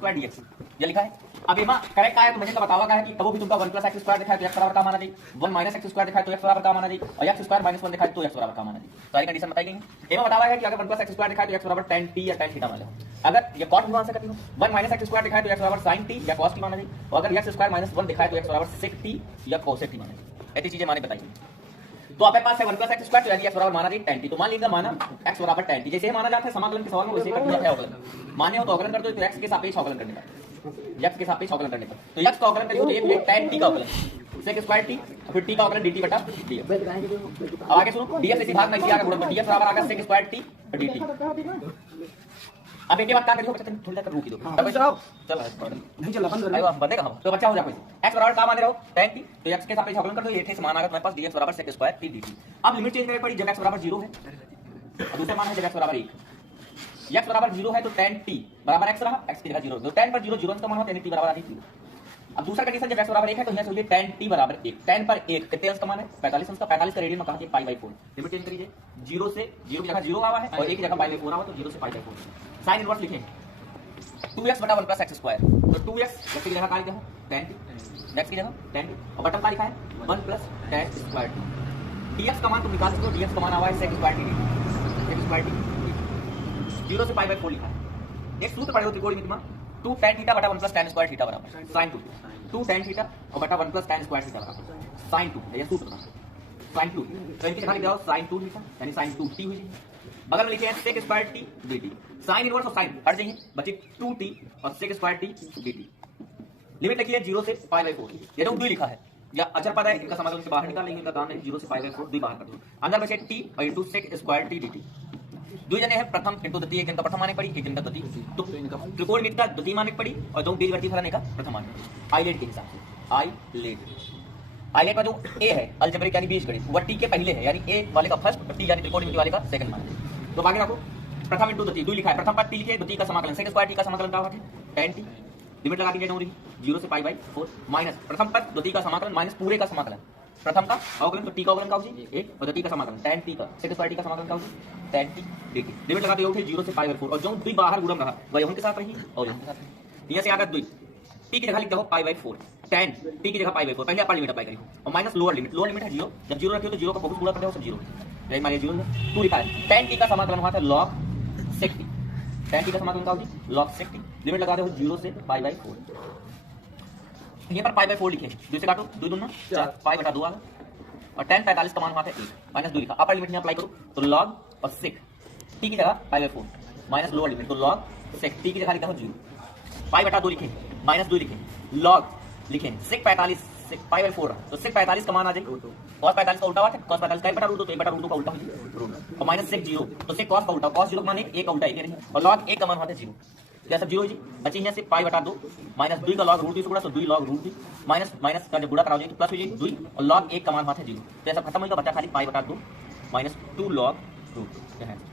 Square dx ये लिखा है। अब ये करेक्ट आया तो मुझे का बतावा है कि कभी भी तुमका 1 प्लस एक्स स्क्वायर दिखाए तो एक्स बराबर का माना जाए, 1 माइनस एक्स स्क्वायर दिखाए तो एक्स बराबर का माना जाए, और एक्स स्क्वायर माइनस 1 दिखाए तो एक्स बराबर का माना जाए। सारी कंडीशन बताई गई है। एमा बतावा है कि अगर 1 प्लस एक्स स्क्वायर दिखाए तो एक्स बराबर tan t या tan थीटा मान लो। अगर ये cos भी मान सकती हो, 1 माइनस एक्स स्क्वायर दिखाए तो एक्स बराबर sin t या cos t माना जाए, और अगर एक्स स्क्वायर माइनस 1 दिखाए तो एक्स बराबर sec t या cos t माना जाए। ऐसी चीजें माने बताई। तो आपके पास है 1 प्लस एक्स स्क्वायर तो यदि एक्स बराबर माना जाए tan t, तो मान लीजिए माना एक्स बराबर tan t, जैसे ही माना जाता है समाकलन के सवाल में वैसे ही कर दिया है अवकलन। माने हो तो अवकलन कर दो, तो एक्स के सापेक्ष अवकलन करने का, x के सापेक्ष अवकलन करने पर, तो x का अवकलन करिए तो ये tan t का अवकलन sec स्क्वायर t, फिर t का अवकलन dt बटा dx। अब आगे सुनो, dx इसी भाग में किया गुणन, dx बराबर आएगा sec स्क्वायर t dt। अब एक के बाद क्या करियो बच्चा, थोड़ी देर रुक दो तब बच्चा चल नहीं चल बंद कर बंदे कहां तो बच्चा हो जा। x बराबर का माने रहो tan t, तो x के सापेक्ष अवकलन कर दो, ये थे समान आएगा तुम्हारे पास dx बराबर sec स्क्वायर t dt। अब लिमिट चेंज करनी पड़ी, जब x बराबर 0 है और दूसरा मान है जब x बराबर 1, x बराबर 0 है तो tan t बराबर x रहा, x की जगह 0, तो tan पर 0 0 का मान हो tan t बराबर आ गई 0। अब दूसरा कंडीशन जब x बराबर 1 है तो यहां से tan t बराबर 1, tan पर 1 कितने अंश का मान है 45 अंश का, 45 का रेडियन में कहा कि π/4। लिमिट चेंज करिए, 0 से 0 की जगह 0 आवा है और 1 की जगह π/4 आवा, तो 0 से π/4। साइन इनवर्स लिखें 2x बटा 1 प्लस एक्स स्क्वायर, तो 2x x की जगह का लिखा है tan t, x की जगह tan t, और बटन का लिखा है 1 plus tan square t। dx का मान तुम निकाल सकते हो, dx का मान आवा है sec square t dt, sec square t 0 से π/4 लिखा है। एक सूत्र पढ़े हो त्रिकोणमिति में 2 tan थीटा बटा 1 प्लस tan स्क्वायर थीटा बराबर sin 2 tan थीटा और बटा 1 प्लस tan स्क्वायर थीटा बराबर sin 2, ये सूत्र था sin 2। तो इनकी जगह लिख जाओ sin 2 थीटा यानी sin 2t हुई जाएगी। बगल में लिखे हैं sec square t dt, sin inverse और sin हट जाएंगे, बचे 2t और sec square t dt। Limit लिखी है 0 से π/4, ये तो 2 लिखा है या अचर पद है, इनका समाकलन से बाहर निकाल लेंगे, इनका काम है 0 से π/4 2 बाहर कर दो, अंदर बचे t और into sec square t dt। दो जने हैं प्रथम इनटू द्वितीय, एक इनका प्रथम माने पड़ी, एक इनका द्वितीय, तो त्रिकोणमिति का द्वितीय माने पड़ी और जो बीजगणितीय फलन का प्रथम माने पड़ी। आइलेट के हिसाब से आइलेट का जो a है अलजेब्रिक यानी बीजगणित वो t के पहले है, यानी a वाले का फर्स्ट, t यानी त्रिकोणमिति वाले का सेकंड माने। तो आगे रखो प्रथम इनटू द्वितीय, 2 लिखा है, प्रथम पद t लिखे, द्वितीय का समाकलन sec स्क्वायर t का समाकलन क्या होता है tan t। लिमिट लगा दीजिए 0 से π/4 माइनस प्रथम पद द्वितीय का समाकलन माइनस पूरे का समाकलन, प्रथम का अवकलन तो t का अवकलन का होगी 1 और द्वितीय का समाकलन tan t का sec स्क्वायर t का समाकलन का होगी tan t dt। लिमिट लगाते हो 0 से π/4 और जो 2 बाहर गुणन रहा वह यहां के साथ रही और यहां के साथ रही। यहां से आगे 2 t की जगह लिख दो π/4, tan t की जगह π/4, पहले अपर लिमिट अप्लाई करियो और माइनस लोअर लिमिट है 0, जब 0 रखियो तो 0 का बहुत गुणा करते हो सब 0, यही मान लीजिए 0 2 लिखा है। tan t का समाकलन हुआ था log sec t, tan t का समाकलन का होगी log sec t। लिमिट लगा दो 0 से π/4, यहां पर π/4 लिखे, 2 से काटो 2 दूना 4 π/2 आ गया, और tan 45 का मान हुआ था 1 माइनस 2 लिखा, अपर लिमिट यहां अप्लाई करो तो log और sec t की जगह π/4 माइनस लोअर लिमिट तो log sec t की जगह लिखा हो 0, π/2 लिखे माइनस 2 लिखे, log लिखे sec 45 sec π/4 तो sec 45 का मान आ जाएगा cos 45 का उल्टा हुआ था, cos 45 का 1/√2 तो 1/√2 का उल्टा हो जाएगा, और माइनस sec 0 तो sec cos का उल्टा, cos 0 का मान 1 का उल्टा 1 नहीं, और log 1 का मान हुआ था 0, तो सब 0 हो जी। बची यहां से π/2 माइनस 2 का log √2 से गुणा तो 2 log √2 माइनस माइनस का जब गुणा कराओगे तो प्लस हो जाएगी 2 और log 1 का मान हुआ था 0, तो ऐसा खत्म होगा, बचा खाली π/2 माइनस 2 log √2।